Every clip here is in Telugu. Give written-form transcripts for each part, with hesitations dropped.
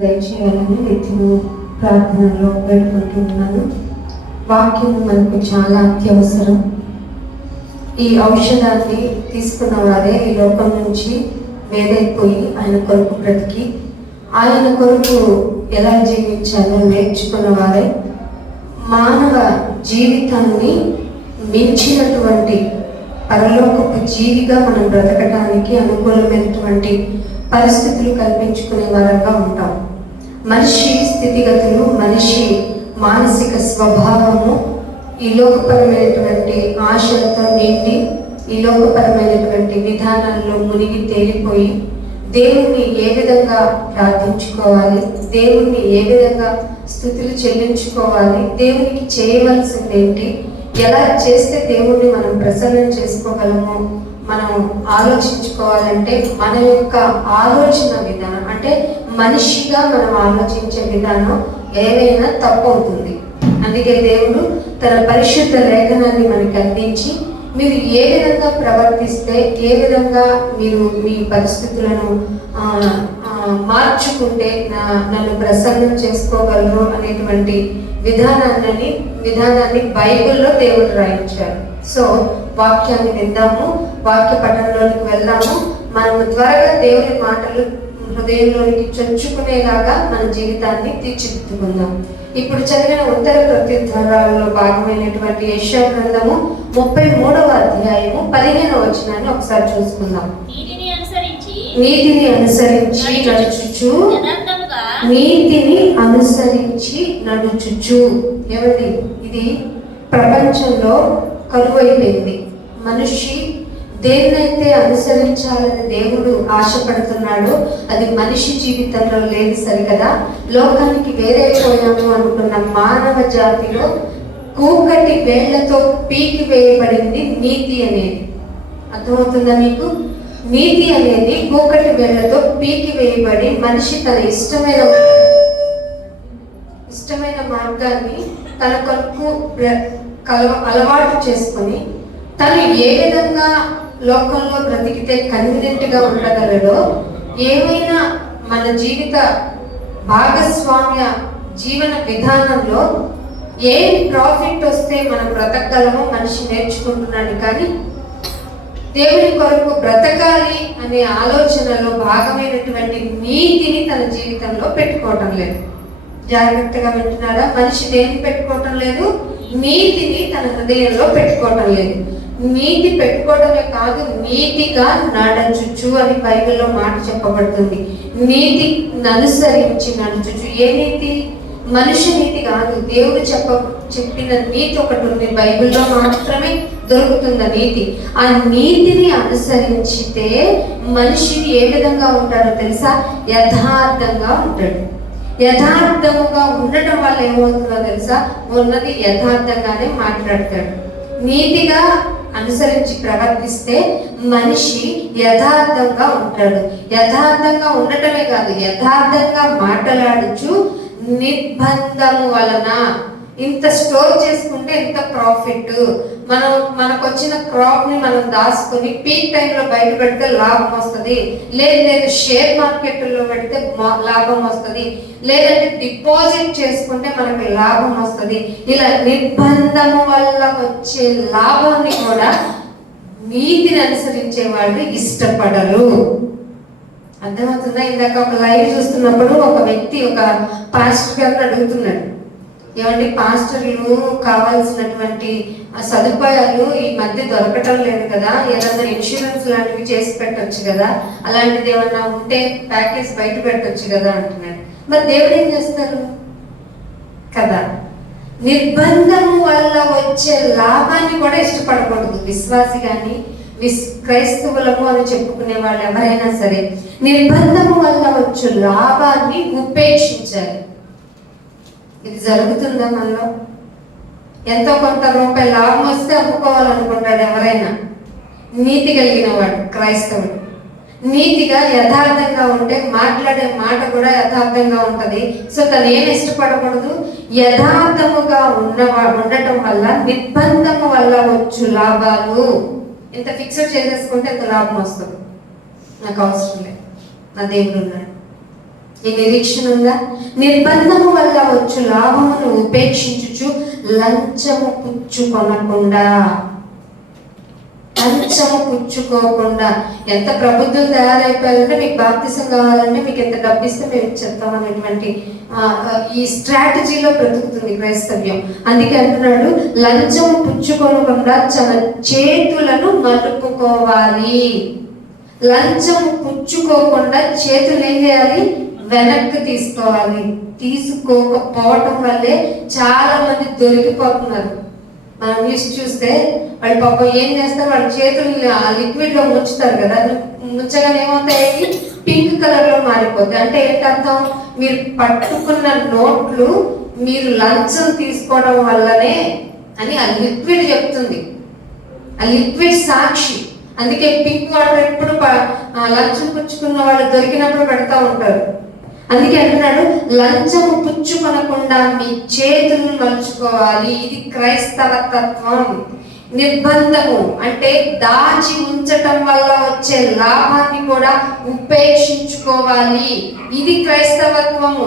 దయచేయాలని నిత్యము ప్రార్థనలో వేడుకుంటున్నాను. వాక్యం మనకు చాలా అత్యవసరం. ఈ ఔషధాన్ని తీసుకున్న వారే ఈ లోకం నుంచి వేరైపోయి ఆయన కొరకు బ్రతికి ఆయన కొరకు ఎలా జీవించాలో నేర్చుకున్న వారే మానవ జీవితాన్ని మించినటువంటి పరలోకపు జీవిగా మనం బ్రతకడానికి అనుకూలమైనటువంటి పరిస్థితులు కల్పించుకునే వారంగా ఉంటాం. మనిషి స్థితిగతులు, మనిషి మానసిక స్వభావము ఈ లోకపరమైనటువంటి ఆశలతో నిండి ఈ లోకపరమైనటువంటి విధానాల్లో మునిగి తేలిపోయి దేవుణ్ణి ఏ విధంగా ప్రార్థించుకోవాలి, దేవుణ్ణి ఏ విధంగా స్తుతులు చెల్లించుకోవాలి, దేవునికి చేయవలసింది ఏంటి, ఎలా చేస్తే దేవుణ్ణి మనం ప్రసన్నం చేసుకోగలము మనం ఆలోచించుకోవాలంటే మన యొక్క ఆలోచన విధానం అంటే మనిషిగా మనం ఆలోచించే విధానం ఏదైనా తప్పు అవుతుంది. అందుకే దేవుడు తన పరిశుద్ధ లేఖనాన్ని మనకి అందించి మీరు ఏ విధంగా ప్రవర్తిస్తే ఏ విధంగా మీరు మీ పరిస్థితులను మార్చుకుంటే నన్ను ప్రసన్నం చేసుకోగలరు అనేటువంటి విధానాన్ని బైబిల్లో దేవుడు రాయించారు. సో వాక్యాన్ని విందాము, వాక్య పఠనంలోనికి వెళ్దాము. మనం త్వరగా దేవుని మాటలు హృదయంలోనికి చొచ్చుకునేలాగా మన జీవితాన్ని తీర్చిదిద్దుకుందాం. ఇప్పుడు చదివిన ఉత్తర ప్రత్యుత్తరాలలో భాగమైనటువంటి యెషయా గ్రంథము 33వ అధ్యాయము 15వ వచనాన్ని ఒకసారి చూసుకుందాం. నీతిని అనుసరించి నడుచుచు ఏమండి, ఇది ప్రపంచంలో కరువైపోయింది. మనిషి దేన్నైతే అనుసరించాలని దేవుడు ఆశపడుతున్నాడో అది మనిషి జీవితంలో లేదు సరికదా. లోకానికి వేరైపోయాము అనుకున్న మానవ జాతిలో కూకటి వేళ్లతో పీకి వేయబడింది నీతి అనేది. అర్థమవుతుందా మీకు? నీతి అనేది కూకటి వేళ్లతో పీకి వేయబడి మనిషి తన ఇష్టమైన మార్గాన్ని తన కొరకు అలవాటు చేసుకొని తను ఏ విధంగా లోకంలో బ్రతికితే కన్వీనియంట్గా ఉండగలడో, ఏమైనా మన జీవిత భాగస్వామ్య జీవన విధానంలో ఏ ప్రాఫిట్ వస్తే మనం బ్రతకగలమో మనిషి నేర్చుకుంటున్నాడు. కానీ దేవుని కొరకు బ్రతకాలి అనే ఆలోచనలో భాగమైనటువంటి నీతిని తన జీవితంలో పెట్టుకోవటం లేదు. జాగ్రత్తగా వింటున్నారా? మనిషి దేన్ని పెట్టుకోవటం లేదు? నీతిని తన హృదయంలో పెట్టుకోవటం లేదు. నీతి పెట్టుకోవడమే కాదు, నీతిగా నడుచుచు అని బైబిల్లో మాట చెప్పబడుతుంది. నీతి అనుసరించి నడుచుచు. ఏ నీతి? మనుష్య నీతి కాదు, దేవుడు చెప్పిన నీతి ఒకటి ఉంది, బైబిల్లో మాత్రమే దొరుకుతుంది నీతి. ఆ నీతిని అనుసరించితే మనిషి ఏ విధంగా ఉంటాడో తెలుసా? యథార్థంగా ఉంటాడు. యథార్థముగా ఉండటం వల్ల ఏమవుతుందో తెలుసా? ఉన్నది యథార్థంగానే మాట్లాడతాడు. నీతిగా అనుసరించి ప్రవర్తిస్తే మనిషి యథార్థంగా ఉంటాడు. యథార్థంగా ఉండటమే కాదు, యథార్థంగా మాట్లాడుచు నిర్బంధము వలన ఇంత స్టోర్ చేసుకుంటే ఎంత ప్రాఫిట్, మనకు వచ్చిన క్రాప్ ని మనం దాచుకొని పీక్ టైంలో బయట పెడితే లాభం వస్తుంది, లేదు షేర్ మార్కెట్లో పెడితే లాభం వస్తుంది, లేదంటే డిపాజిట్ చేసుకుంటే మనకి లాభం వస్తుంది. ఇలా నిర్బంధము వల్ల వచ్చే లాభాన్ని కూడా నీతిని అనుసరించే వాళ్ళు ఇష్టపడరు. అర్థమవుతుందా? ఇందాక ఒక లైవ్ చూస్తున్నప్పుడు ఒక వ్యక్తి ఒక పాస్టర్ గారిని అడుగుతున్నాడు, ఏమంటే పాస్టర్లు కావాల్సినటువంటి సదుపాయాలు ఈ మధ్య దొరకటం లేదు కదా, ఏదన్నా ఇన్సూరెన్స్ లాంటివి చేసి పెట్టొచ్చు కదా, అలాంటిది ఏమన్నా ఉంటే ప్యాకేజ్ బయట పెట్టొచ్చు కదా అంటున్నాడు. మరి దేవుడు ఏం చేస్తారు కదా? నిర్బంధము వల్ల వచ్చే లాభాన్ని కూడా ఇష్టపడకూడదు. విశ్వాసి కానీ క్రైస్తవులము అని చెప్పుకునే వాళ్ళు ఎవరైనా సరే నిర్బంధము వల్ల వచ్చే లాభాన్ని ఉపేక్షించాలి. ఇది జరుగుతుందా మనలో? ఎంతో కొంత రూపాయి లాభం వస్తే అమ్ముకోవాలనుకుంటాడు ఎవరైనా. నీతి కలిగిన వాడు క్రైస్తవుడు నీతిగా యథార్థంగా ఉంటే మాట్లాడే మాట కూడా యథార్థంగా ఉంటది. సో తను ఏమి ఇష్టపడకూడదు? యథార్థముగా ఉండటం వల్ల నిర్బంధము వల్ల వచ్చు లాభాలు ఇంత ఫిక్స్డ్ చేసేసుకుంటే ఎంత లాభం వస్తుంది, నాకు అవసరం లేదు, నా దేవుడు ఉన్నాడు. ఈ నిరీక్షణ ఉందా? నిర్బంధము వల్ల వచ్చు లాభమును ఉపేక్షించుచు లంచము పుచ్చుకొనకుండా, లంచము పుచ్చుకోకుండా. ఎంత ప్రబుద్ధులు తయారైపోయారంటే మీకు బాప్తిసం కావాలంటే మీకు ఎంత డబ్బు ఇస్తే మేము చెప్తాం అనేటువంటి ఈ స్ట్రాటజీలో బ్రతుకుతుంది క్రైస్తవ్యం. అందుకే అంటున్నాడు, లంచము పుచ్చుకోకుండా తన చేతులను మలుపుకోవాలి. లంచము పుచ్చుకోకుండా చేతులు ఏం చేయాలి? వెనక్కి తీసుకోవాలి. తీసుకోకపోవటం వల్లే చాలా మంది దొరికిపోతున్నారు. మనం న్యూస్ చూస్తే వాళ్ళు పాపం ఏం చేస్తారు, వాళ్ళ చేతులు లిక్విడ్ లో ముంచుతారు కదా, ముంచగానే ఏమవుతాయి? పింక్ కలర్ లో మారిపోతాయి. అంటే ఏంటర్థం? మీరు పట్టుకున్న నోట్లు మీరు లంచం తీసుకోవడం వల్లనే అని ఆ లిక్విడ్ చెప్తుంది. ఆ లిక్విడ్ సాక్షి. అందుకే పింక్ వాటర్ ఎప్పుడు లంచం పుచ్చుకున్న వాళ్ళు దొరికినప్పుడు పెడతా ఉంటారు. అందుకే అంటున్నాడు, లంచము పుచ్చుకొనకుండా మీ చేతులను మలుచుకోవాలి. ఇది క్రైస్తవ తత్వం. నిర్బంధము అంటే దాచి ఉంచటం వల్ల వచ్చే లాభాన్ని కూడా ఉపేక్షించుకోవాలి. ఇది క్రైస్తవత్వము.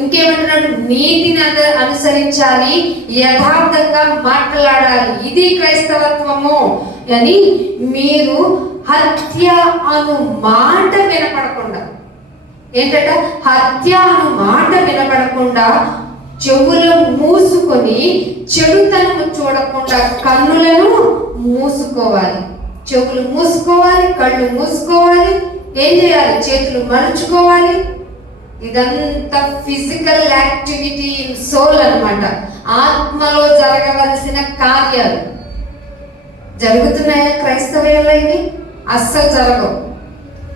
ఇంకేమంటున్నాడు? నీతిని అనుసరించాలి, యథార్థంగా మాట్లాడాలి. ఇది క్రైస్తవత్వము అని. మీరు హత్య అను మాట వినపడకుండా, ఏంటంట? హత్య అను మాట వినపడకుండా చెవులను మూసుకొని చెడుతనము చూడకుండా కన్నులను మూసుకోవాలి. చెవులు మూసుకోవాలి, కళ్ళు మూసుకోవాలి. ఏం చేయాలి? చేతులు మలుచుకోవాలి. ఇదంతా ఫిజికల్ యాక్టివిటీ ఇన్ సోల్ అన్నమాట. ఆత్మలో జరగవలసిన కార్యాలు జరుగుతున్నాయా క్రైస్తవ్యంలో? ఇది అస్సలు జరగవు.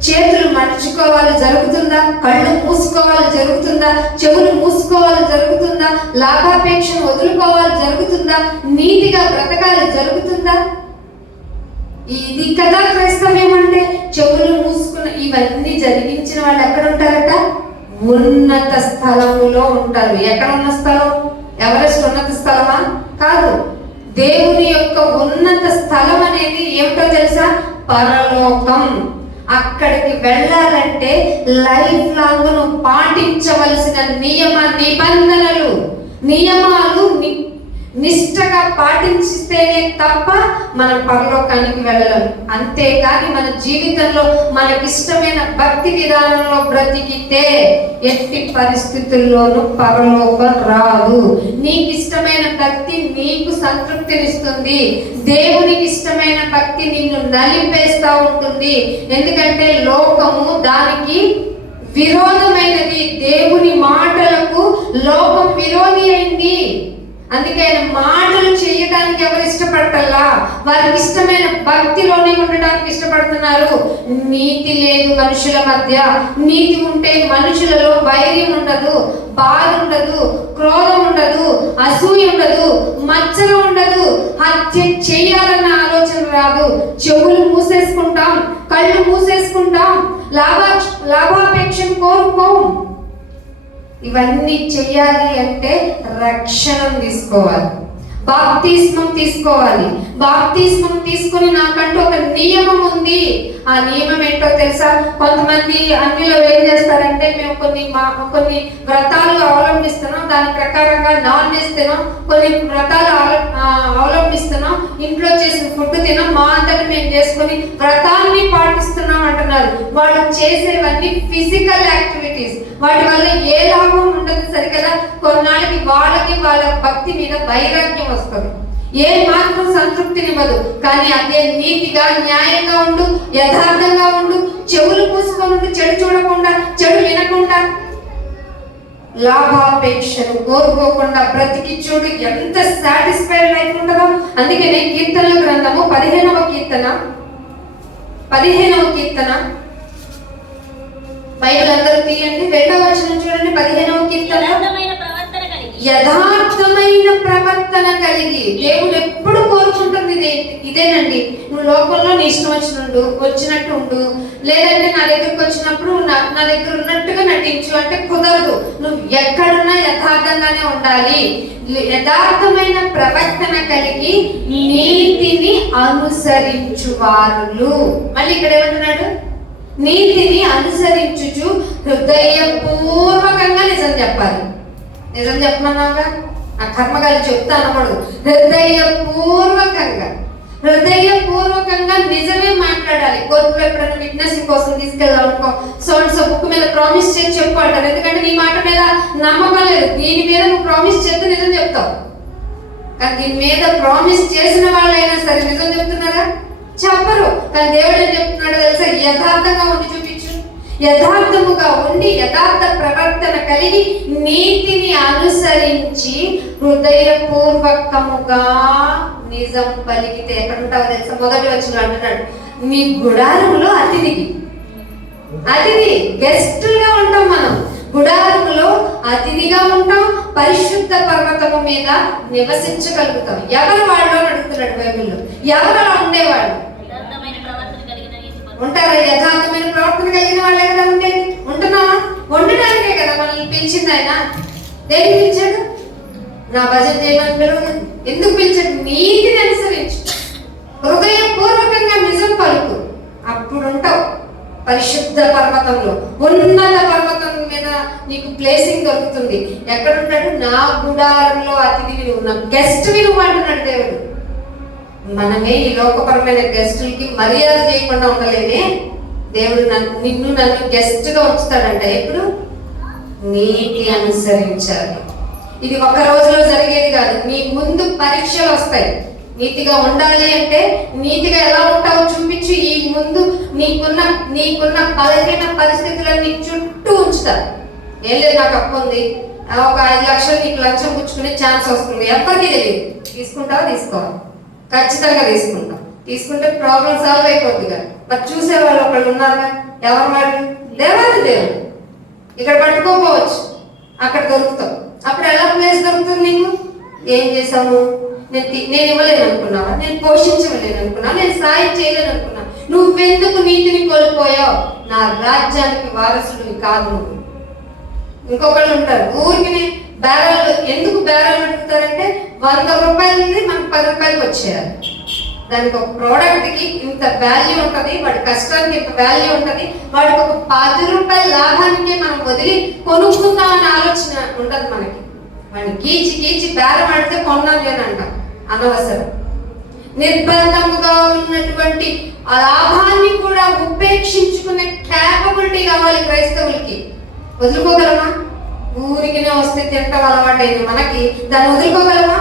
చేతులు మడుచుకోవాలి, జరుగుతుందా? కళ్ళు మూసుకోవాలి, జరుగుతుందా? చెవులు మూసుకోవాలి, జరుగుతుందా? లాభాపేక్షను వదులుకోవాలి, జరుగుతుందా? నీతిగా బ్రతకాలి, జరుగుతుందా? ఇది కదా క్రైస్తవ్యం అంటే. చెవులు మూసుకున్న ఇవన్నీ జరిగించిన వాళ్ళు ఎక్కడ ఉంటారట? ఉన్నత స్థలములో ఉంటారు. ఎక్కడ ఉన్న స్థలం? ఎవరెస్ట్ ఉన్నత స్థలమా? కాదు. దేవుని యొక్క ఉన్నత స్థలం అనేది ఏమిటో తెలుసా? పరలోకం. అక్కడికి వెళ్ళాలంటే లైఫ్ లాంగ్ నువ్వు పాటించవలసిన నిబంధనలు, నియమాలు నిష్టగా పాటించితేనే తప్ప మనం పరలోకానికి వెళ్ళలేం. అంతేకాని మన జీవితంలో మనకిష్టమైన భక్తి విధానంలో బ్రతికితే ఎట్టి పరిస్థితుల్లోనూ పరలోకం రాదు. నీకు ఇష్టమైన భక్తి నీకు సంతృప్తినిస్తుంది. దేవునికి ఇష్టమైన భక్తి నిన్ను నలిపేస్తా ఉంటుంది. ఎందుకంటే లోకము దానికి విరోధమైనది. దేవుని మాటలకు లోకం విరోధి అయింది. అందుకే ఆయన మాటలు చేయడానికి ఎవరు ఇష్టపడతల్లా? వారికి ఇష్టమైన భక్తిలోనే ఉండడానికి ఇష్టపడుతున్నారు. నీతి లేదు మనుషుల మధ్య. నీతి ఉంటే మనుషులలో వైర్యం ఉండదు, బాధ ఉండదు, క్రోధం ఉండదు, అసూయ ఉండదు, మచ్చలు ఉండదు, హత్య చేయాలన్న ఆలోచన రాదు. చెవులు మూసేసుకుంటాం, కళ్ళు మూసేసుకుంటాం, లాభాపేక్షను కోరుకోం. ఇవన్నీ చెయ్యాలి అంటే రక్షణ తీసుకోవాలి, బాప్తిస్మం తీసుకోవాలి. బాప్తిస్మం తీసుకుని నాకంటూ ఒక నియమం ఉంది. ఆ నియమం ఏంటో తెలుసా? కొంతమంది అన్నిలో ఏం చేస్తారంటే, మేము కొన్ని వ్రతాలు అవలంబిస్తున్నాం, దాని ప్రకారంగా నాన్ వెజ్ తినాం, కొన్ని వ్రతాలు అవలంబిస్తున్నాం, ఇంట్లో చేసిన ఫుడ్ తినాం, మా అంతటి మేము చేసుకొని వ్రతాన్ని పాటిస్తున్నాం అంటున్నారు. వాళ్ళు చేసేవన్నీ ఫిజికల్ యాక్టివిటీస్. వాటి వల్ల ఏ లాభం ఉండదు సరికదా. కొన్నాళ్ళకి వాళ్ళకి వాళ్ళ భక్తి మీద వైరాగ్యం వస్తుంది, ఏ మాత్రం సంతృప్తినివ్వదు. కానీ అదే నీతిగా, న్యాయంగా ఉండు, యథార్థంగా ఉండు, చెవులు పూసుకొని ఉండు, చెడు చూడకుండా, చెడు వినకుండా, లాభాపేక్షను కోరుకోకుండా బ్రతికి చూడు. ఎంత సాటిస్ఫైడ్ లైఫ్ ఉంటుందో. అందుకనే కీర్తనల గ్రంథము 15వ కీర్తన బైబిల్ అందరూ తీయండి, 2వ వచనం చూడండి. 15వ కీర్తన. యథార్థమైన ప్రవర్తన కలిగి. దేవుడు ఎప్పుడు కోరుకుంటుంది ఇదేనండి. నువ్వు లోకంలో నీ ఇష్టం వచ్చినట్టు ఉండు, లేదంటే నా దగ్గరకు వచ్చినప్పుడు నా దగ్గర ఉన్నట్టుగా నటించు అంటే కుదరదు. నువ్వు ఎక్కడున్నా యథార్థంగానే ఉండాలి. యథార్థమైన ప్రవర్తన కలిగి నీతిని అనుసరించువారులు. మళ్ళీ ఇక్కడ ఏమంటున్నాడు? నీతిని అనుసరించుచు హృదయపూర్వకంగా నిజం చెప్పాలి. నిజం చెప్పమన్నాగా ఆ కర్మగాలి చెప్తా అన్నవాడు. హృదయపూర్వకంగా నిజమే మాట్లాడాలి. కోర్టులో ఎప్పుడైనా విట్నెసింగ్ కోసం తీసుకెళ్దాం అనుకో, సో బుక్ మీద ప్రామిస్ చేసి చెప్పు అంటారు. ఎందుకంటే నీ మాట మీద నమ్మకం లేదు, దీని మీద నువ్వు ప్రామిస్ చేస్తే నిజం చెప్తావు. కానీ దీని మీద ప్రామిస్ చేసిన వాళ్ళైనా సరే నిజం చెప్తున్నారా? చెప్పరు. కానీ దేవుడు ఏం చెప్తున్నాడో తెలుసా? యథార్థంగా ఉండి చూపించు. యథార్థముగా ఉండి యథార్థ ప్రవర్తన కలిగి నీతిని అనుసరించి హృదయపూర్వకముగా నిజం పలికితే ఎక్కడ ఉంటావో తెలుసా? మొదటి వచనం అంటున్నాడు, నీ గుడారంలో అతిథి గెస్టులుగా ఉంటాం. మనం గుడారములో అతిథిగా ఉంటాం, పరిశుద్ధ పర్వతము మీద నివసించగలుగుతాం. ఎవరు వాళ్ళు అని అడుగుతున్నాడు బైబిల్లో. ఎవరు అలా ఉండేవాళ్ళు ఉంటారా? యథార్థమైన ప్రవర్తన కలిగిన వాళ్ళే కదా ఉండేది. ఉంటున్నావా? ఉండడానికే కదా మనల్ని పిలిచింది ఆయన. దేనికి పిలిచాడు? నా భజన చేయమంటారు. ఎందుకు పిలిచాడు? నీతిని అనుసరించు, హృదయపూర్వకంగా నిజం పలుకు, అప్పుడు ఉంటావు పరిశుద్ధ పర్వతంలో, ఉన్నత పర్వతం మీద నీకు ప్లేసింగ్ దొరుకుతుంది. ఎక్కడ ఉంటాడు? నా గుడారంలో అతిథివి నువ్వు, నా గెస్ట్ నువ్వు అంటున్నాడు దేవుడు. మనమే ఈ లోకపరమైన గెస్టులకి మర్యాద చేయకుండా ఉండలేమే. దేవుడు నిన్ను నన్ను గెస్ట్ గా ఉంచుతాడంట. ఎప్పుడు? నీతి అనుసరించాలి. ఇది ఒక రోజులో జరిగేది కాదు. నీ ముందు పరీక్షలు వస్తాయి. నీతిగా ఉండాలి అంటే నీతిగా ఎలా ఉంటావో చూపించి ఈ ముందు నీకున్న బలహీన పరిస్థితులన్నీ చుట్టూ ఉంచుతారు. ఏం లేదు, నాకు అప్పు ఉంది, ఒక 5 లక్షలు నీకు లంచం పుచ్చుకునే ఛాన్స్ వస్తుంది. ఎవరికి తెలియదు. తీసుకుంటావా? తీసుకోవాలి, ఖచ్చితంగా తీసుకుంటాం. తీసుకుంటే ప్రాబ్లం సాల్వ్ అయిపోద్దిగా. మరి చూసే వాళ్ళు ఒకళ్ళు ఉన్నారుగా. ఎవరు వాళ్ళు? దేవాది దేవుడు. ఇక్కడ పట్టుకోపోవచ్చు, అక్కడ దొరుకుతావు. అప్పుడు ఎలా ప్లేస్ దొరుకుతుంది నీకు? ఏం చేసాము? నేను ఇవ్వలేను అనుకున్నావా? నేను పోషించలేను అనుకున్నా? నేను సాయం చేయలేను అనుకున్నా? నువ్వెందుకు నీతిని కోల్పోయావు? నా రాజ్యానికి వారసుడివి కాదు నువ్వు. ఇంకొకళ్ళు ఉంటారు ఊరికి బేరాలు. ఎందుకు బేరాలు అడుగుతారంటే 100 రూపాయలది మనకు 10 రూపాయలకి వచ్చేయాలి. దానికి ఒక ప్రోడక్ట్కి ఇంత వాల్యూ ఉంటుంది, వాడి కష్టానికి ఇంత వాల్యూ ఉంటుంది, వాడికి ఒక 10 రూపాయల లాభానికి మనం వదిలి కొనుక్కుందాం అనే ఆలోచన ఉంటుంది మనకి. వాడిని కీచి బేరం ఆడితే కొన్నాం అని అంటాం. అనవసరం. నిర్బంధముగా ఉన్నటువంటి ఆ లాభాన్ని కూడా ఉపేక్షించుకునే క్యాపబిలిటీ కావాలి క్రైస్తవులకి. వదులుకోగలమా? ఊరికినే వస్తే తింటాం అలవాటైంది మనకి, దాన్ని వదులుకోగలమా?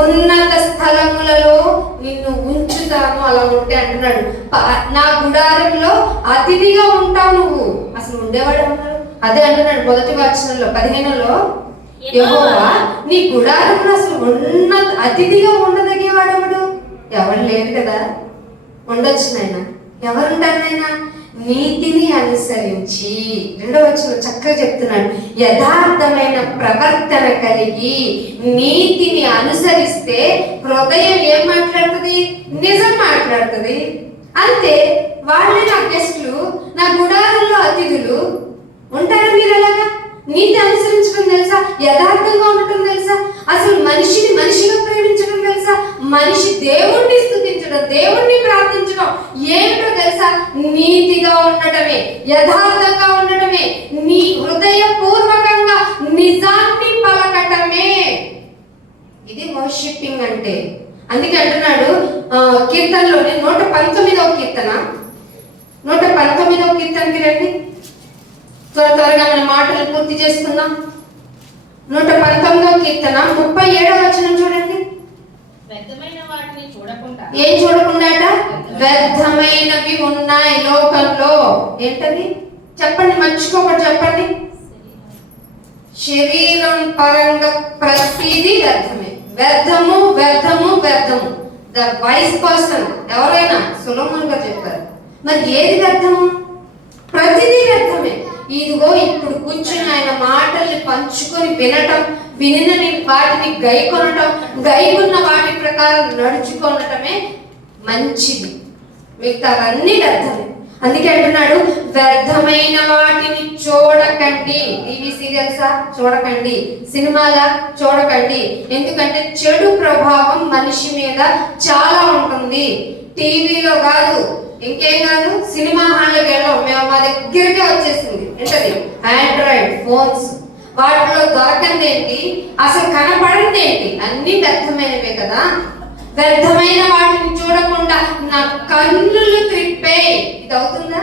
ఉన్నత స్థలములలో నిన్ను ఉంచుతాను అలా ఉంటే అంటున్నాడు. నా గుడారంలో అతిథిగా ఉంటావు నువ్వు. అసలు ఉండేవాడు అన్నాడు. అదే అంటున్నాడు మొదటి వచనంలో 15లో, యెహోవా నీ గుడారంలో అసలు ఉన్నత అతిథిగా ఉండదగేవాడెవడు? ఎవరు లేరు కదా. ఉండొచ్చు నాయన. ఎవరుంటారు నాయన? నీతిని అనుసరించి. 2వ వచనం చక్కగా చెప్తున్నాడు, యథార్థమైన ప్రవర్తన కలిగి నీతిని అనుసరిస్తే హృదయం ఏం మాట్లాడుతుంది? నిజం మాట్లాడుతుంది. అంతే. వాళ్ళే నా గెస్టులు, నా గుడారంలో అతిథులు. ఉంటారా మీరు అలాగా? నీతి అనుసరించడం తెలుసా? యథార్థంగా ఉండటం తెలుసా? అసలు మనిషిని మనిషిగా ప్రేమించడం తెలుసా? మనిషి దేవుణ్ణి స్తుతించడం, దేవుణ్ణి ప్రార్థించడం ఏమిటో తెలుసా? నీతిగా ఉండటమే, యథార్థంగా ఉండటమే, నీ హృదయపూర్వకంగా నిజాన్ని పలకటమే. ఇది వర్షిప్పింగ్ అంటే. అందుకే అంటున్నాడు కీర్తనలోనే 119వ కీర్తన, 119వ కీర్తనకి రండి. త్వరగా మన మాటలు పూర్తి చేసుకుందాం. 119వ కీర్తన 37వ వచనం చూడండి. ఏం చూడకుండా? వ్యర్థమైనవి ఉన్నాయి లోకంలో. ఏంటది? చెప్పండి, మర్చిపోకూడదు చెప్పండి. శరీరం పరంగా ప్రతిదీ వ్యర్థమే. వ్యర్థము వ్యర్థము వ్యర్థము. ద వైస్ పర్సన్ ఎవరైనా సులభంగా చెప్పారు. మరి ఏది వ్యర్థము? ప్రతిదీ వ్యర్థమే. ఇదిగో ఇప్పుడు కూర్చుని ఆయన మాటల్ని పంచుకొని వినటం, వినిన వాటిని గైకొనటం, గైకున్న వాటి ప్రకారం నడుచుకొనటమే మంచిది. మిగతావన్నీ వ్యర్థమే. అందుకే అంటున్నాడు, వ్యర్థమైన వాటిని చూడకండి. టీవీ సీరియల్సా చూడకండి, సినిమాలా చూడకండి. ఎందుకంటే చెడు ప్రభావం మనిషి మీద చాలా ఉంటుంది. టీవీలో కాదు, ఇంకేం కాదు, సినిమా హాల్లోకి వెళ్ళాం మేము, మా దగ్గరికే వచ్చేసింది ఏంటది ఆండ్రాయిడ్ ఫోన్స్. వాటిలో దొరకంది ఏంటి, అసలు కనపడింది ఏంటి, అన్ని వ్యర్థమైనవే కదా. వ్యర్థమైన వాటిని చూడకుండా నా కన్నులు త్రిప్పే, ఇది అవుతుందా?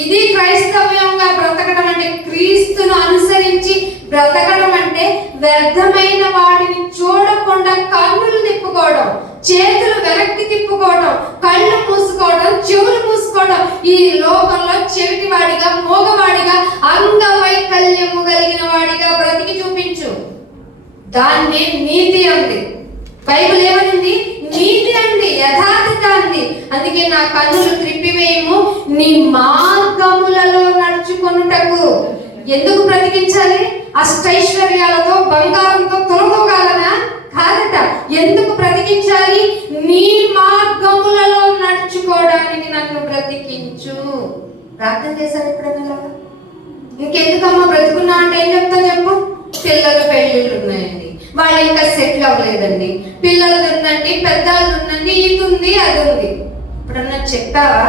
ఇది క్రైస్తవ్యంగా బ్రతకడం అంటే, క్రీస్తును అనుసరించి బ్రతకడం అంటే వ్యర్థమైన వాటిని చూడకుండా కన్నులు తిప్పుకోవడం, చేతులు వెనక్కి తిప్పుకోవడం, కళ్ళు మూసుకోవడం, చెవులు మూసుకోవడం. ఈ లోకంలో చెవిటివాడిగా, మోగవాడిగా, అంగవైకల్యము కలిగిన వాడిగా బ్రతికి చూపించు. దాన్ని నీతి అంది. బైబిల్ ఏమనింది? నీతి అంది, యథార్థత అంది. అందుకే నా కన్నులు త్రిప్పివేయము, నీ మార్గములలో నడుచుకొనుటకు. ఎందుకు బ్రతికించాలి? అష్టైశ్వర్యాలతో, బంగారంతో తొలగోగాలనా? కాదట. ఎందుకు బ్రతికించాలి? నీ మార్గములలో నడుచుకోవడానికి నన్ను బ్రతికించు. ప్రార్థన చేశాను ఎప్పుడైనా? ఇంకెందుకమ్మా బ్రతుకున్నా అంటే ఏం చెప్తా చెప్పు? పిల్లలు పెళ్ళిళ్ళు ఉన్నాయండి, వాళ్ళు ఇంకా సెటిల్ అవ్వలేదండి, పిల్లలు ఉందండి, పెద్దలు ఉందండి, ఇది ఉంది అది ఉంది. ఇప్పుడన్నా చెప్పావా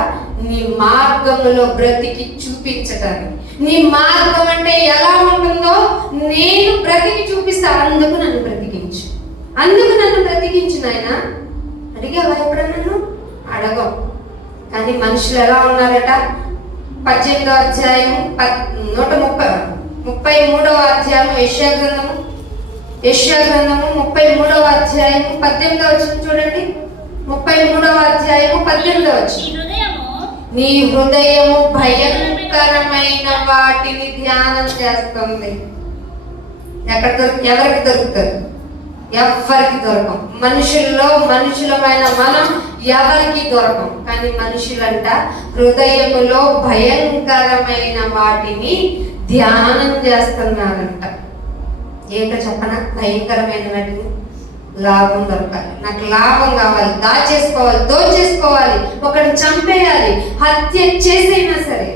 నీ మార్గంలో బ్రతికి చూపించటానికి? నీ మార్గం అంటే ఎలా ఉంటుందో నేను బ్రతికి చూపిస్తా. అందుకు నన్ను బ్రతికించు, అందుకు నన్ను బ్రతికించు నాయన. అడిగావా ఎప్పుడన్నా? అడగం. కానీ మనుషులు ఎలా ఉన్నారట? 18వ అధ్యాయం 133వ అధ్యాయం యెషయా గ్రంథము 33వ అధ్యాయం 18వ వచనం చూడండి. 33వ అధ్యాయం 18వ వచనం. నీ హృదయము భయంకరమైన వాటిని ధ్యానం చేస్తుంది. ఎవరికి దొరుకుతారు? ఎవరికి దొరకం. మనుషులమైన మనం ఎవరికి దొరకం. కానీ మనుషులంట హృదయములో భయంకరమైన వాటిని ధ్యానం చేస్తున్నారంట. ఏంటో చెప్పనా? భయంకరమైన వాటిని లాభం దొరకాలి, నాకు లాభం కావాలి, దాచేసుకోవాలి, దోచేసుకోవాలి, ఒకరిని చంపేయాలి, హత్య చేసైనా సరే.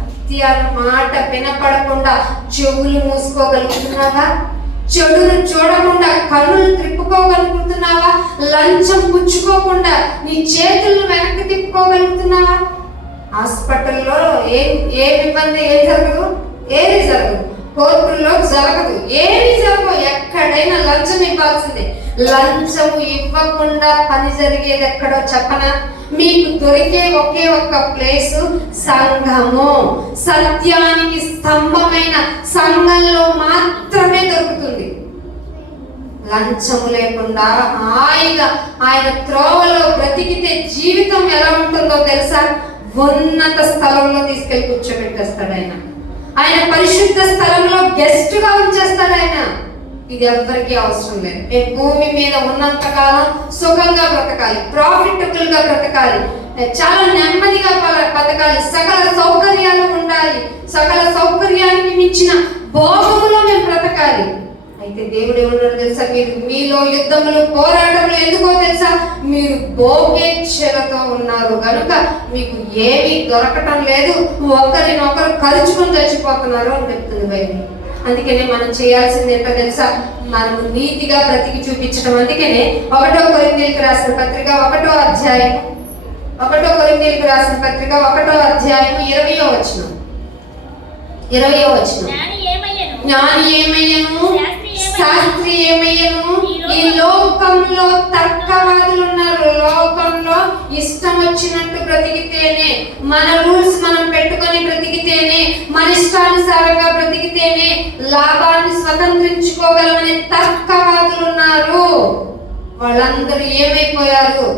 హత్య మాట వినపడకుండా చెవులు మూసుకోగలుగుతున్నావా? చెడును చూడకుండా కన్నులు త్రిప్పుకోగలుగుతున్నావా? లంచం పుచ్చుకోకుండా నీ చేతులను వెనక్కి తిప్పుకోగలుగుతున్నావా? హాస్పిటల్లో ఏం ఇబ్బంది, ఏం జరగదు, ఏది జరగదు. కోర్టుల్లో జరగదు, ఏమి జరగదు. ఎక్కడైనా లంచం ఇవ్వాల్సిందే. లంచం ఇవ్వకుండా పని జరిగేది ఎక్కడో చెప్పనా? మీకు దొరికే ఒకే ఒక్క ప్లేసు సంఘము. సత్యానికి స్తంభమైన సంఘంలో మాత్రమే దొరుకుతుంది. లంచము లేకుండా హాయిగా ఆయన త్రోవలో బ్రతికితే జీవితం ఎలా ఉంటుందో తెలుసా? ఉన్నత స్థలంలో తీసుకెళ్లి కూర్చోబెట్టేస్తాడు ఆయన. ఆయన పరిశుద్ధ స్థలంలో గెస్ట్ గా ఉంచేస్తాడు ఆయన. ఇది ఎవరికి అవసరం లేదు. మేము భూమి మీద ఉన్నంత కాలం సుఖంగా బ్రతకాలి, ప్రాఫిటబుల్ గా బ్రతకాలి, చాలా నెమ్మదిగా బతకాలి, సకల సౌకర్యాలు ఉండాలి, సకల సౌకర్యానికి మించిన భోగములో మేము బ్రతకాలి. అయితే దేవుడు ఏమన్నాడు తెలుసా? మీలో యుద్ధములు, పోరాటములు ఎందుకో తెలుసా? మీరు భోగేచ్ఛలతో ఉన్నారు కనుక మీకు ఏమీ దొరకటం లేదు, ఒకరినొకరు కలుచుకొని చచ్చిపోతున్నారు అని చెప్తుంది బైబిల్. అందుకనే మనం చేయాల్సింది ఏంటో తెలుసా? మనము నీతిగా బ్రతికి చూపించడం. అందుకనే 1 కొరింథీయులకు రాసిన పత్రిక 1వ అధ్యాయం 1 కొరింథీయులకు రాసిన పత్రిక 1వ అధ్యాయం 20వ వచనం. జ్ఞాని ఏమయ్యను, శాస్త్రి ఏమయ్యను? ఈ లోకంలో తర్కవాదులు ఉన్నారు. లోకంలో ఇష్టం వచ్చినట్టు బ్రతికితేనే, మన రూల్స్ మనం పెట్టుకొని బ్రతికితేనే, మన ఇష్టానుసారంగా బ్రతికితేనే లాభాన్ని స్వతంత్రించుకోగలమనే తర్కవాదులు ఉన్నారు. వాళ్ళందరూ ఏమైపోయారు?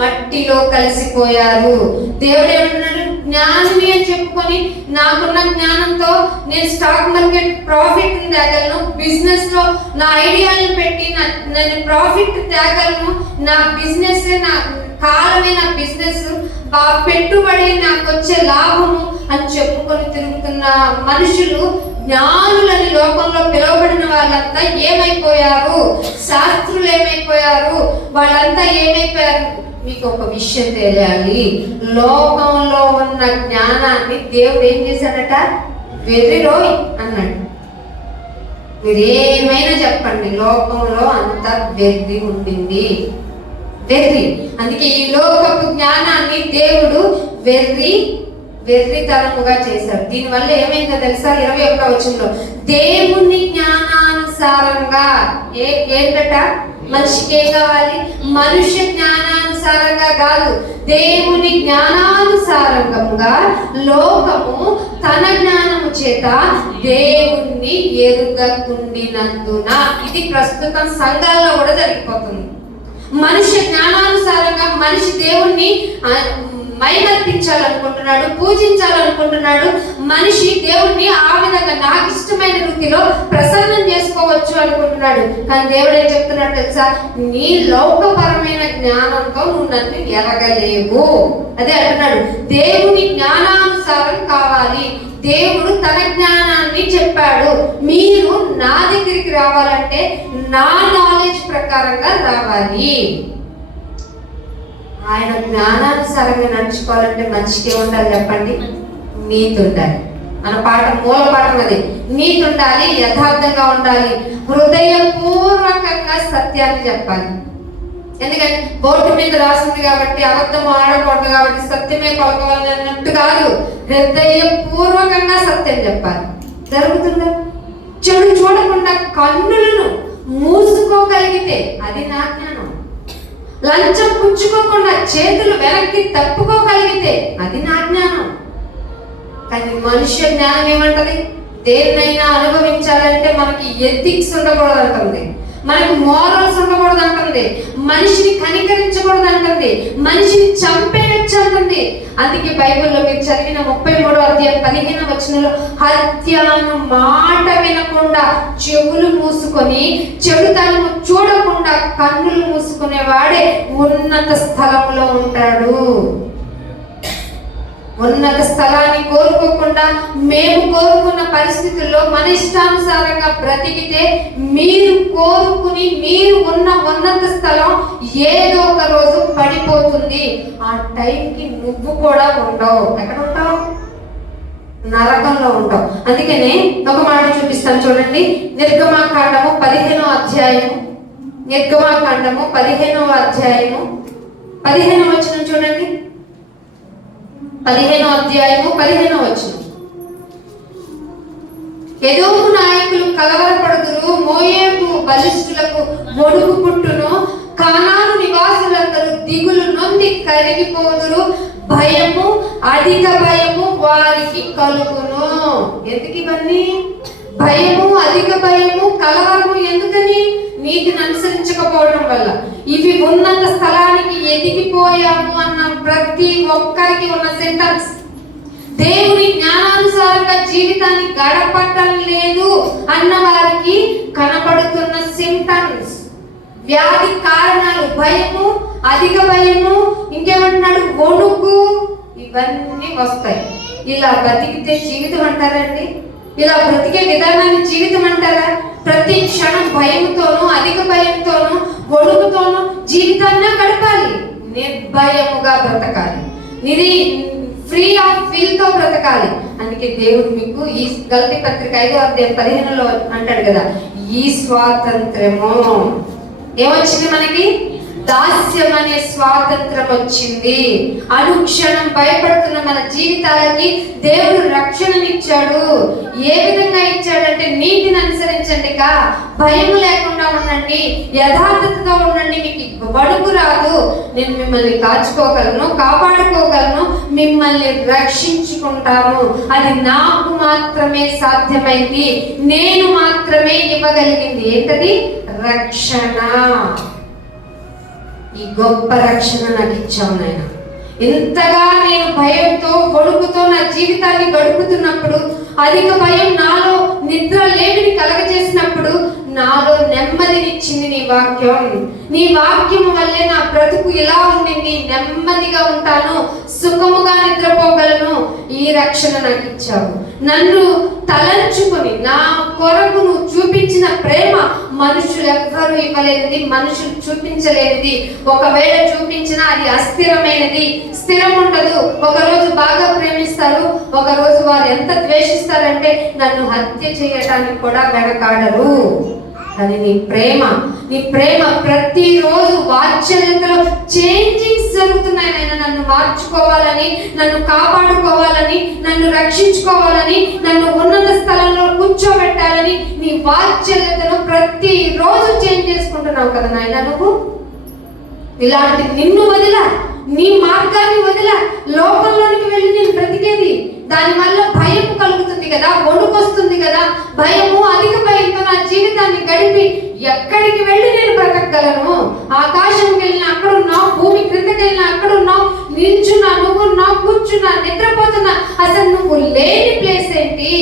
మట్టిలో కలిసిపోయారు. దేవుడు ఏమంటున్నాడు? జ్ఞానిని అని చెప్పుకొని నాకున్న జ్ఞానంతో నేను స్టాక్ మార్కెట్ ప్రాఫిట్ తేగలను, బిజినెస్ లో నా ఐడియాలను పెట్టి నేను ప్రాఫిట్ తేగలను, నా బిజినెస్ నా కాలమే నా బిజినెస్, పెట్టుబడి నాకు వచ్చే లాభము అని చెప్పుకొని తిరుగుతున్న మనుషులు, జ్ఞానులని లోకంలో పిలువబడిన వాళ్ళంతా ఏమైపోయారు? శాస్త్రులు ఏమైపోయారు? వాళ్ళంతా ఏమైపోయారు? మీకు ఒక విషయం తెలియాలి. లోకంలో ఉన్న జ్ఞానాన్ని దేవుడు ఏం చేశాడట? వెర్రిరోయ్ అన్నాడు. మీరు ఏమైనా చెప్పండి, లోకంలో అంతా వెర్రి ఉండింది. వెర్రి. అందుకే ఈ లోకపు జ్ఞానాన్ని దేవుడు వెర్రితనముగా చేశారు. దీనివల్ల ఏమైందో తెలుసా? 21వ వచనంలో దేవుని జ్ఞానానుసారంగా ఏంటట? మనిషికి ఏం కావాలి? మనుష్య జ్ఞానానుసారంగా కాదు, దేవుని జ్ఞానానుసారంగా లోకము తన జ్ఞానము చేత దేవుణ్ణి ఎరుగకుండినందున. ఇది ప్రస్తుతం సంఘాల్లో కూడా జరిగిపోతుంది. మనుష్య జ్ఞానానుసారంగా మనిషి దేవుణ్ణి మైమర్పించాలనుకుంటున్నాడు, పూజించాలనుకుంటున్నాడు. మనిషి దేవుణ్ణి ఆ విధంగా నాకు ఇష్టమైన రీతిలో ప్రసన్నం చేసుకోవచ్చు అనుకుంటున్నాడు. కానీ దేవుడు ఏం చెప్తున్నాడు తెలుసా? నీ లోకపరమైన జ్ఞానంతో నువ్వు నన్ను ఎరగలేవు. అదే అంటున్నాడు, దేవుని జ్ఞానానుసారం కావాలి. దేవుడు తన జ్ఞానాన్ని చెప్పాడు. మీరు నా దగ్గరికి రావాలంటే నా నాలెడ్జ్ ప్రకారంగా రావాలి. ఆయన జ్ఞానానుసారంగా నడుచుకోవాలంటే మనిషికి ఏముండాలి చెప్పండి? నీతి ఉండాలి. మన మూల పాఠం అది. నీతి ఉండాలి, యథార్థంగా ఉండాలి, హృదయపూర్వకంగా సత్యాన్ని చెప్పాలి. ఎందుకంటే బోర్డు మీద రాసింది కాబట్టి అబద్ధం ఆడకూడదు కాబట్టి సత్యమే పలకవాలి అన్నట్టు కాదు. హృదయపూర్వకంగా సత్యం చెప్పాలి. జరుగుతుందా? చెడు చూడకుండా కన్నులను మూసుకోగలిగితే అది నా జ్ఞానం. లంచం పుచ్చుకోకుండా చేతులు వెనక్కి తప్పుకోగలిగితే అది నా జ్ఞానం. కానీ మనుష్య జ్ఞానం ఏమంటది? దేన్నైనా అనుభవించాలంటే మనకి ఎథిక్స్ ఉండకూడదు అంటుంది, మనకి మోరల్స్ ఉండకూడదు అంటుంది, మనిషిని కనికరించకూడదు అంటుంది, మనిషిని చంపేయచ్చు అంటుంది. అందుకే బైబిల్లో మీరు చదివిన 33వ అధ్యాయం 15వ వచనంలో హత్యను మాట వినకుండా చెవులు మూసుకొని చెడుతనము చూడకుండా కన్నులు మూసుకునేవాడే ఉన్నత స్థలంలో ఉంటాడు. ఉన్నత స్థలాన్ని కోరుకోకుండా మేము కోరుకున్న పరిస్థితుల్లో మన ఇష్టానుసారంగా బ్రతికితే మీరు కోరుకుని మీరు ఉన్న ఉన్నత స్థలం ఏదో ఒక రోజు పడిపోతుంది. ఆ టైంకి నువ్వు కూడా ఉండవు. ఎక్కడ ఉంటావు? నరకంలో ఉంటావు. అందుకనే ఒక మాట చూపిస్తాను చూడండి. నిర్గమాకాండము 15వ అధ్యాయము, నిర్గమాకాండము 15వ అధ్యాయము 15వ వచనం చూడండి. 15వ అధ్యాయము 15వ వచనం. ఎదోము నాయకులు కలవరపడుదురు, మోయేబు బలిష్ఠులకు ఒడుగు పుట్టును, కానాను నివాసులందరూ దిగులు నొంది కరిగిపోదురు, భయము అధిక భయము వారికి కలుగును. ఎందుకు ఇవన్నీ? భయము, అధిక భయము, కలవరము. ఎందుకని? నీతిని అనుసరించకపోవడం వల్ల. ఇవి ఉన్నత స్థలానికి ఎదిగిపోయాము అన్న ప్రతి ఒక్కరికి ఉన్న సెంటెన్స్. దేవుని జ్ఞానానుసారంగా జీవితాన్ని గడపటం లేదు అన్న వారికి కనబడుతున్న సింటమ్స్, వ్యాధి కారణాలు, భయము, అధిక భయము, ఇంకేమంటున్నాడు? వణుకు. ఇవన్నీ వస్తాయి. ఇలా బతికితే జీవితం అంటారండి? ఇలా బ్రతికే విధానాన్ని జీవితం అంటారా? ప్రతి క్షణం భయంతోనూ అధిక భయంతోనూ వణుకుతోనూ జీవితాన్ని గడపాలి. నిర్భయముగా బ్రతకాలి, ఫ్రీ ఆఫ్ ఫీల్ తో బ్రతకాలి. అందుకే దేవుడు మీకు ఈ గలతీ పత్రిక 5వ అధ్యాయం 15లో అంటాడు కదా, ఈ స్వాతంత్రము ఏమొచ్చింది మనకి? దాస్యం అనే స్వాతంత్రం వచ్చింది. అనుక్షణం భయపడుతున్న మన జీవితాలకి దేవుడు రక్షణనిచ్చాడు. ఏ విధంగా ఇచ్చాడంటే నీతిని అనుసరించండి, భయం లేకుండా ఉండండి, యథార్థతతో ఉండండి, మీకు వణుకు రాదు, నేను మిమ్మల్ని కాచుకోగలను, కాపాడుకోగలను, మిమ్మల్ని రక్షించుకుంటాను. అది నాకు మాత్రమే సాధ్యమైంది, నేను మాత్రమే ఇవ్వగలిగింది. ఏంటది? రక్షణ. ఈ గొప్ప రక్షణ నాకు ఇచ్చావు నాయన. ఇంతగా నేను భయంతో వణుకుతో నా జీవితాన్ని గడుపుతున్నప్పుడు, అధిక భయం నాలో నిద్ర లేమిని కలగజేసినప్పుడు నాలో నెమ్మదినిచ్చింది నీ వాక్యం. నీ వాక్యం వల్లే నా బ్రతుకు ఇలా ఉండింది. నెమ్మదిగా ఉంటాను, సుఖముగా నిద్రపోగలను. ఈ రక్షణ నాకు ఇచ్చావు. నన్ను తలంచుకొని నా కొరకు నువ్వు చూపించిన ప్రేమ మనుషులు ఎవ్వరూ ఇవ్వలేనిది, మనుషులు చూపించలేనిది. ఒకవేళ చూపించినా అది అస్థిరమైనది, స్థిరం ఉండదు. ఒకరోజు బాగా ప్రేమిస్తారు, ఒకరోజు వారు ఎంత ద్వేషిస్తారంటే నన్ను హత్య చేయటానికి కూడా వెనకాడరు. కానీ నీ ప్రేమ ప్రతిరోజు వాత్సల్యతలో చేంజింగ్స్ జరుగుతున్నాయి నాయన. నన్ను మార్చుకోవాలని, నన్ను కాపాడుకోవాలని, నన్ను రక్షించుకోవాలని, నన్ను ఉన్నత స్థలంలో కూర్చోబెట్టాలని నీ వాత్సల్యతను ప్రతిరోజు చేంజ్ చేసుకుంటున్నావు కదా నాయన. నువ్వు ఇలాంటి నిన్ను వదిలా, నీ మార్గాన్ని వదిలా లోకంలోనికి వెళ్ళి నేను బ్రతికేది, దానివల్ల భయం కలుగుతుంది కదా, వణుకొస్తుంది కదా. భయము, అధిక భయంతో నా జీవితాన్ని గడిపి ఎక్కడికి వెళ్ళి నేను బ్రతకగలను? ఆకాశంకి వెళ్ళిన అక్కడున్నావు, భూమి క్రిందకి వెళ్ళిన అక్కడున్నావు, నిల్చున్నా, నువ్వున్నావు, కూర్చున్నా, నిద్రపోతున్నా, అసలు నువ్వు లేని ప్లేస్ ఏంటి?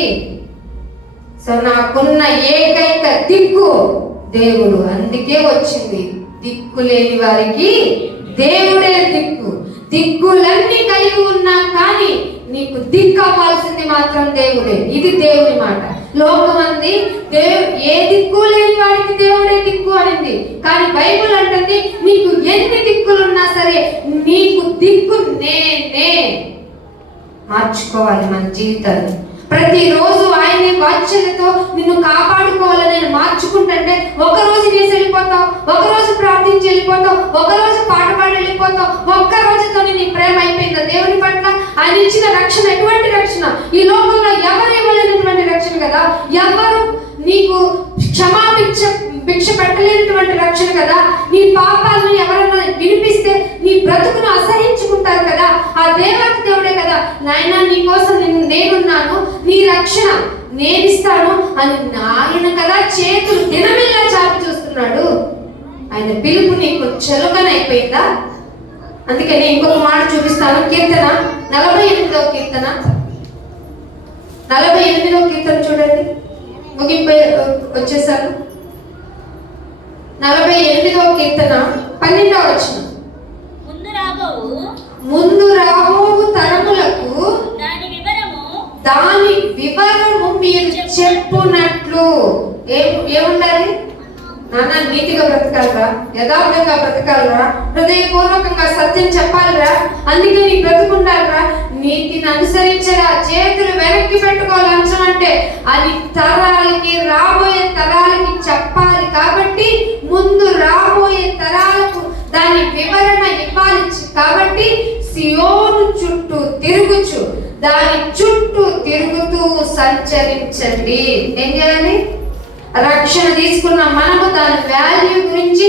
సో నాకున్న ఏకైక దిక్కు దేవుడు. అందుకే వచ్చింది, దిక్కు లేని వారికి దేవుడే దిక్కు. దిక్కులన్నీ కలిగి ఉన్నా కానీ నీకు దిక్కు అవ్వాల్సింది మాత్రం దేవుడే. ఇది దేవుని మాట. లోకమంది ఏ దిక్కు లేని వాడికి దేవుడే దిక్కు అనింది, కానీ బైబిల్ అంటుంది నీకు ఎన్ని దిక్కులున్నా సరే నీకు దిక్కు నేనే. మార్చుకోవాలి మన జీవితాన్ని. ప్రతిరోజు ఆయనే వాత్సల్యతో నిన్ను కాపాడుకోవాలని నేను మార్చుకుంటుంటే ఒకరోజు నీసి వెళ్ళిపోతావు, ఒకరోజు ప్రార్థించి వెళ్ళిపోతావు, ఒకరోజు పాట పాడి వెళ్ళిపోతావు. ఒక్క రోజుతోనే నీ ప్రేమ అయిపోయిందా దేవుని పట్ల? ఆయన ఇచ్చిన రక్షణ ఎటువంటి రక్షణ? ఈ లోకంలో ఎవరు ఇవ్వలేనటువంటి రక్షణ కదా. ఎవరు నీకు భిక్ష పెట్టలేనటువంటి రక్షణ కదా. నీ పాపాలను ఎవరైనా వినిపిస్తే నీ బ్రతుకును అసహించుకుంటారు కదా. ఆ దేవాతి దేవుడే కదా నాయన నీ కోసం నేనున్నాను, నీ రక్షణ నేనిస్తాను అని ఆయన కదా చేతులు దినమిల్లా చాపి చూస్తున్నాడు. ఆయన పిలుపు నీకు చెలుకనైపోయిందా? అందుకని ఇంకొక మాట చూపిస్తాను. కీర్తన 48వ కీర్తన, 48వ కీర్తన చూడండి. ముగింపు వచ్చేసాను. 48వ కీర్తన 12వ వచనం. ముందు రాబోవు తరములకు దాని వివరము మీరు చెప్పునట్లు. ఏముండాలి నాన్న? నీతిగా బ్రతకాలరా, యథార్థంగా బ్రతకాలరా, హృదయపూర్వకంగా సత్యం చెప్పాలిరా. అందుకే నీ బ్రతుకుండాలరా. నీతిని అనుసరించరా, చేతులు వెనక్కి పెట్టుకోవాలని అంటే అది తరాలకి, రాబోయే తరాలకి చెప్పాలి. కాబట్టి ముందు రాబోయే తరాలకు దాని వివరణ ఇవ్వాలి. కాబట్టి సియోను చుట్టూ తిరుగుచు, దాని చుట్టూ తిరుగుతూ సంచరించండి. ఏం చేయాలి? రక్షణ తీసుకున్న మనము దాని వాల్యూ గురించి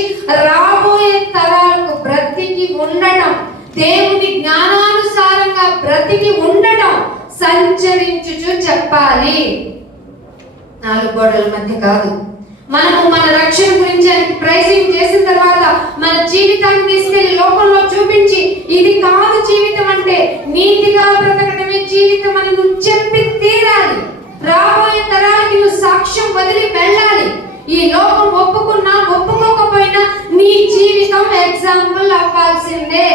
రాబోయే తరాలకు బ్రతికి ఉండటం, దేవుని జ్ఞానానుసారంగా బ్రతికి ఉండటం, సంచరించుచు చెప్పాలి. 4 గోడల మధ్య కాదు. మనము మన రక్షణ గురించి ఆయనకి ప్రైజింగ్ చేసిన తర్వాత మన జీవితాన్ని తీసుకెళ్లి లోకంలో చూపించి ఇది కాదు జీవితం అంటే, నీతిగా బ్రతకడమే జీవితం అని నువ్వు చెప్పి తీరాలి. రాబోయే తరాలకి నువ్వు సాక్ష్యం వదిలి వెళ్ళాలి. ఈ లోకం ఒప్పుకున్నా ఒప్పుకోకపోయినా నీ జీవితం ఎగ్జాంపుల్ అవ్వాల్సిందే.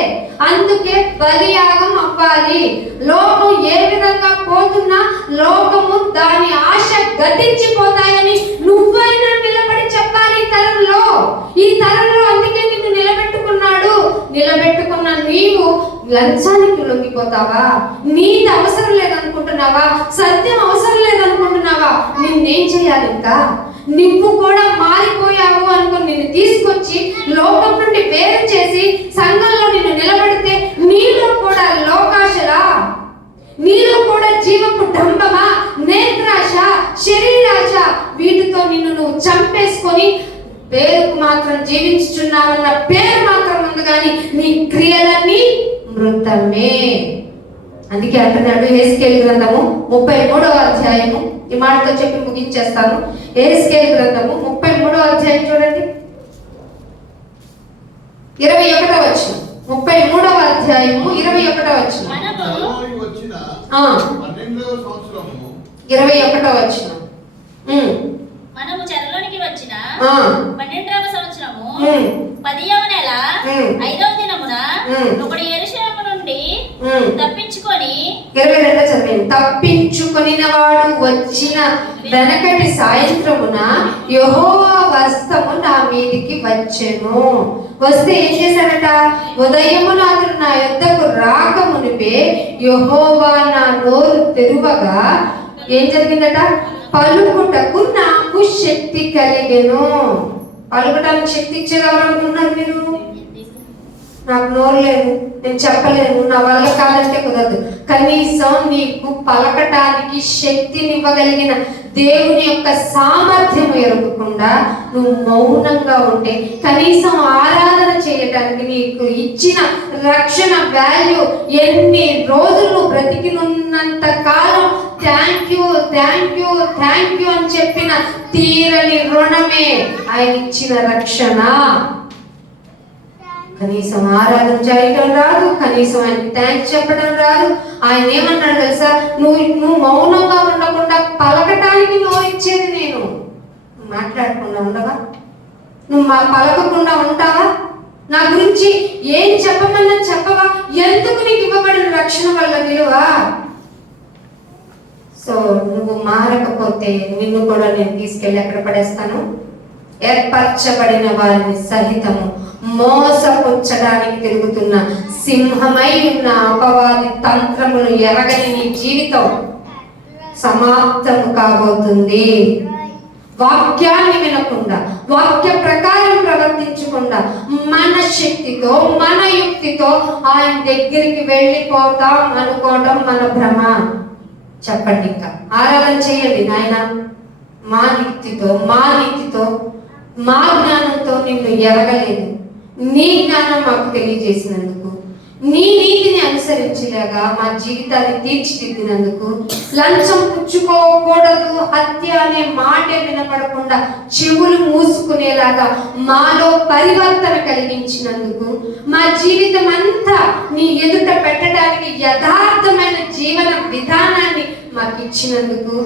అందుకే బలియాగం అవ్వాలి. లోకం ఏ విధంగా పోతున్నా లోకము దాని ఆశ గతించిపోతాయని నువ్వైనా నిలబడి చెప్పాలి ఈ తరంలో. ఈ తరంలో అందుకే నిన్ను నిలబెట్టుకున్న నీవు లంచానికి లొంగిపోతావా? నీతి అవసరం లేదనుకుంటున్నావా? సత్యం అవసరం లేదనుకుంటున్నావా? నిన్నేం చేయాలి? ఇంకా నువ్వు కూడా మారిపోయావు అనుకుని నిన్ను తీసుకొచ్చి లోకం నుండి వేరు చేసి సంఘంలో నిన్ను నిలబెడితే నీలో కూడా లోకాశలా, నీలో కూడా జీవపు డంబమా, నేత్రాశ, శరీరాశ, వీటితో నిన్ను నువ్వు చంపేసుకొని పేరుకు మాత్రం జీవించుచున్నావన్న పేరు మాత్రం ఉంది, కానీ నీ క్రియలన్నీ మృతమే. అందుకే అంటున్నాడు యెహెజ్కేలు గ్రంథము 33వ అధ్యాయము. ఈ మాటతో చెప్పి ముగించేస్తాను. యెహెజ్కేలు గ్రంథము 33వ అధ్యాయం చూడండి, 21వ వచనం. 33వ అధ్యాయము 21వ వచనం. 21వ వచనం. మనము చెరలోనికి వచ్చిన 12వ సంవత్సరము 10వ నెల 5వ దినమున ఒకడు యెరూషలేము నుండి తప్పించుకొని 22 చదివాను. తప్పించుకొనిన వాడు వచ్చిన వెనకటి సాయంత్రమున యెహోవా హస్తము నా మీదికి వచ్చెను. వస్తే ఏం చేశాడట? ఉదయమున అతడు నా యొద్దకు రాకమునిపే యెహోవా నా నోరు తెరువగా ఏం జరిగిందట? పలుకుటకు నాకు శక్తి కలిగెను. పలకటానికి శక్తి ఇచ్చేది ఎవరు అనుకున్నారు మీరు? నాకు నోరు లేదు, నేను చెప్పలేను, నా వల్ల కాదంటే కుదరదు. కనీసం నీకు పలకటానికి శక్తినివ్వగలిగిన దేవుని యొక్క సామర్థ్యం ఎరగకుండా నువ్వు మౌనంగా ఉంటే, కనీసం ఆరాధన చేయడానికి నీకు ఇచ్చిన రక్షణ వాల్యూ ఎన్ని రోజులు నువ్వు బ్రతికినున్నంత కాలం thank you thank you thank you అని చెప్పిన తీరని రుణమే ఆయన ఇచ్చిన రక్షణ. కనీసం ఆరాధన చేయటం రాదు, కనీసం ఆయనకి థ్యాంక్స్ చెప్పడం రాదు. ఆయన ఏమన్నాడు తెలుసా? నువ్వు మౌనంగా ఉండకుండా పలకటానికి నోరు ఇచ్చేది నేను. మాట్లాడకుండా ఉండవా? నువ్వు పలకకుండా ఉంటావా? నా గురించి ఏం చెప్పమన్నా చెప్పవా? ఎందుకు నీకు ఇవ్వబడిన రక్షణ వల్ల విలువ? సో నువ్వు మారకపోతే నిన్ను కూడా నేను తీసుకెళ్ళి ఎక్కడ పడేస్తాను? ఏర్పరచబడిన వారిని సహితము మోసపుచ్చడానికి తిరుగుతున్న సింహమై ఉన్న అపవాది తంత్రములు ఎరగని నీ జీవితం సమాప్తము కాబోతుంది. వాక్యాన్ని వినకుండా, వాక్య ప్రకారం ప్రవర్తించకుండా, మన శక్తితో మన యుక్తితో ఆయన దగ్గరికి వెళ్ళిపోతాం అనుకోవడం మన భ్రమ. చెప్పండి, ఇంకా ఆరాధన చేయండి నాయన. మా యుక్తితో మా నీతితో మా జ్ఞానంతో నిన్ను ఎరగలేదు. నీ జ్ఞానం మాకు తెలియజేసినందుకు, నీ నీతిని అనుసరించేలాగా మా జీవితాన్ని తీర్చిదిద్దినందుకు, లంచం పుచ్చుకోకూడదు, హత్య అనే మాటే వినపడకుండా చెవులు మూసుకునేలాగా మాలో పరివర్తన కలిగించినందుకు, మా జీవితం అంతా నీ ఎదుట పెట్టడానికి యథార్థమైన జీవన విధానాన్ని మాకు ఇచ్చినందుకు,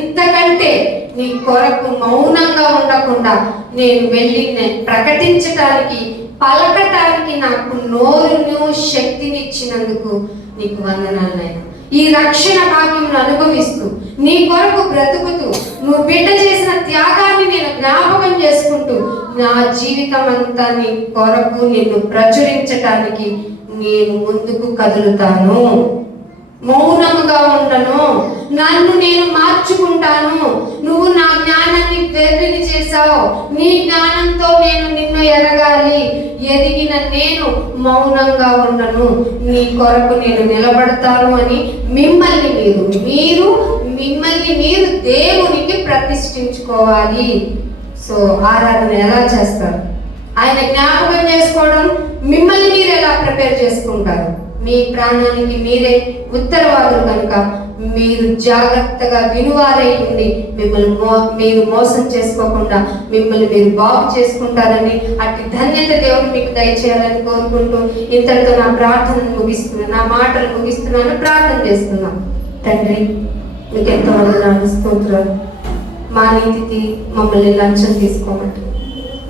ఇంతకంటే నీ కొరకు మౌనంగా ఉండకుండా నేను వెళ్ళి ప్రకటించటానికి, పలకటానికి నాకు నోరును శక్తిని ఇచ్చినందుకు నీకు వందనాలు నాయనా. ఈ రక్షణ భాగ్యమును అనుభవిస్తూ నీ కొరకు బ్రతుకుతూ నువ్వు బిడ్డ చేసిన త్యాగాన్ని నేను జ్ఞాపకం చేసుకుంటూ నా జీవితం అంతా నీ కొరకు నిన్ను ప్రచురించటానికి నేను ముందుకు కదులుతాను. మౌనముగా ఉండను, నన్ను నేను మార్చుకుంటాను. నువ్వు నా జ్ఞానాన్ని వెర్రిని చేశావు, నీ జ్ఞానంతో నేను నిన్ను ఎరగాలి. ఎదిగిన నేను మౌనంగా ఉండను, నీ కొరకు నేను నిలబడతాను అని మిమ్మల్ని మీరు దేవునికి ప్రతిష్ఠించుకోవాలి. సో ఆరాధన ఎలా చేస్తారు? ఆయన జ్ఞాపకం చేసుకోవడం, మిమ్మల్ని మీరు ఎలా ప్రిపేర్ చేసుకుంటారు? మీ ప్రాణానికి మీరే ఉత్తరవాదులు కనుక మీరు జాగ్రత్తగా వినువారై ఉండి మీరు మోసం చేసుకోకుండా మిమ్మల్ని మీరు బాగు చేసుకుంటారని, అట్టి ధన్యత దేవుడు మీకు దయచేయాలని కోరుకుంటూ ఇంతటితో నా ప్రార్థనను ముగిస్తున్నాను, నా మాటలు ముగిస్తున్నాను. ప్రార్థన చేస్తున్నాను. తండ్రి, మీకు ఎంతో వందనాలు, స్తోత్రాలు. మా నీతికి మమ్మల్ని లంచం తీసుకోమంటుంది,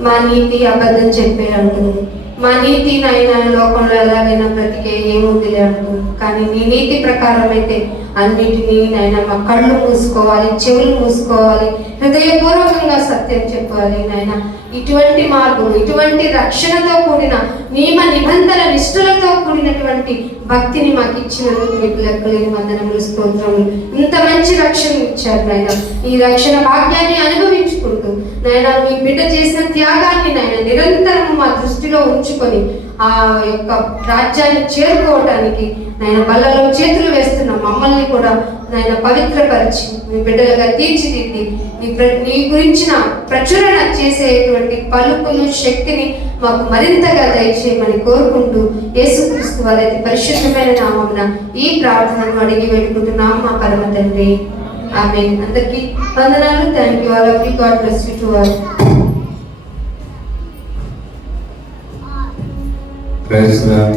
మా నీతి అబద్ధం చెప్పే అంటుంది, మా నీతి నాయన లోకంలో ఎలాగైనా బ్రతికే ఏముందిలే అంటుంది. కానీ నీ నీతి ప్రకారం అయితే అన్నిటినీ నాయన మా కళ్ళు మూసుకోవాలి, చెవులు మూసుకోవాలి, హృదయపూర్వకంగా సత్యం చెప్పాలి నాయన. ఇటువంటి మార్గం, ఇటువంటి రక్షణతో కూడిన నియమ నిబంధన నిష్ఠలతో కూడినటువంటి భక్తిని మాకు ఇచ్చినందుకు మీకు లెక్కలేని వందనములు, స్తోత్రములు. ఇంత మంచి రక్షణ ఇచ్చారు నాయన. ఈ రక్షణ భాగ్యాన్ని అనుభవించుకుంటూ నాయన మీ బిడ్డ చేసిన త్యాగాన్ని నాయన నిరంతరం మా దృష్టిలో ఉంచుకొని ఆ యొక్క రాజ్యాన్ని చేరుకోవడానికి నాయన బల్లలో చేతులు వేస్తున్న మమ్మల్ని కూడా నాయన పవిత్రపరిచి మీ బిడ్డలుగా తీర్చిదిద్ది నీ గురించిన ప్రచురణ చేసేటువంటి పలుకులు, శక్తిని మాకు మరింతగా దయచేయమని కోరుకుంటూ యేసుక్రీస్తు వారి పరిశుద్ధమైన నామమున ఈ ప్రార్థనను అడిగి వేడుకుంటున్నాం మా పరమ తండ్రి. ఆమేన్. అందరికీ వందనాలు. Thank you all of you. God bless you to all. Praise God.